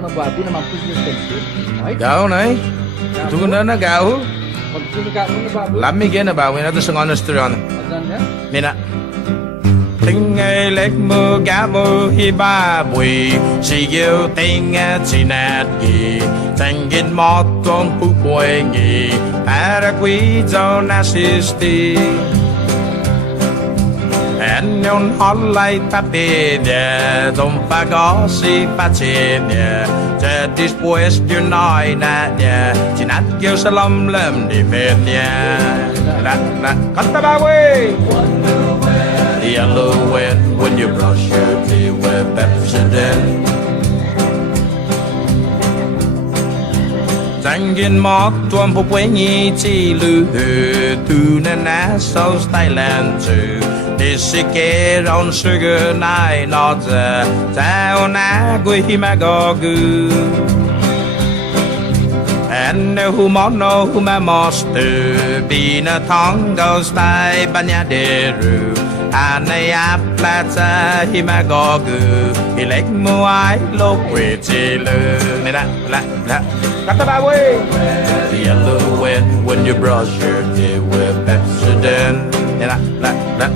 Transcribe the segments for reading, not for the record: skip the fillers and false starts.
ng baboy na mampus yung pensil. Ay, Gao na eh. Tungkol na gao. pag sinaga mo na baboy. Lamig yan na ba? Wala ito sa honest to run. Asan yan? Mina. Tình ngày lệch mưa gã mưa hi ba bùi Chỉ yêu tình chỉ nát gì Thành kinh mọt tôn phụ bùi nghỉ Ta đã quý cho na sisti En yon hót lại ta bê nhẹ Dòng phá gó si phá chê nhẹ Chê después you nói nà nhẹ Chỉ nát kêu sa lâm lâm đi phê nhẹ Canta ba quê The yellow wind when you brush your teeth with Pepsodent. Tangin mót tuôn phục quê nhi chi lưu hư tu nên á sâu Thailand trừ Thì sĩ kê rong sugar nai nọ giờ Tao ná quê hi mà gò gư And who mono who ma mostu Be na thong go style banya deru Anay aplata himagogu Hilek mo ay lokwe chilu Nila, la, la Kata ba we The yellow wind when you brush your teeth with Pepsodent Nila, la, la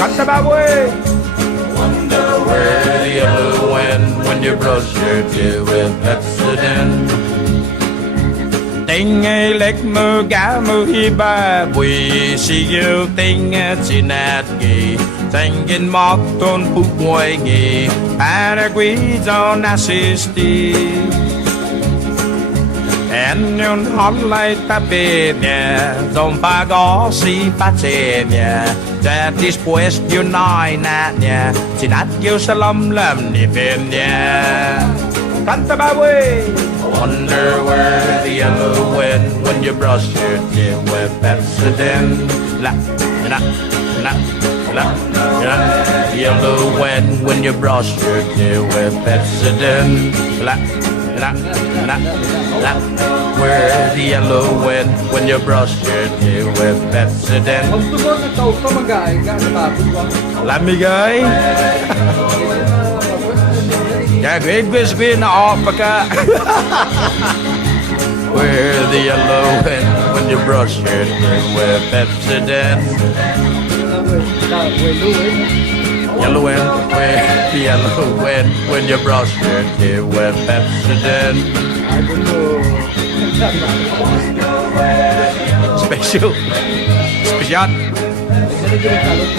Kanta ba we Wonder where the yellow wind when you brush your teeth with Pepsodent Tình ngày lệch mưa gã mưa hi ba bùi Sĩ yêu tình chỉ nát gì Thành kinh mọt tôn phụ bùi nghỉ Ta đã quý cho na sisti En yon hót lại ta bê nhẹ Dòng phá gó si phá chê nhẹ Chà después you nói nát nhẹ Chỉ nát kêu sa lâm lâm đi phim nhẹ Canta ba we Wonder where the yellow wind When you brush your teeth with Pepsodent La, la, la, la, la The yellow wind when you brush your teeth with Pepsodent La, la, la, la Where the yellow wind when you brush your teeth with Pepsodent Kung tugon na tao ka mag-aay ka sa baboy ba? Lamig ay Yeah, great na off ka Where the yellow wind when you brush your teeth with Pepsodent Yellow wind, where the yellow wind when you brush your teeth with Pepsodent I don't know. Special Ay, ganun yung kalot.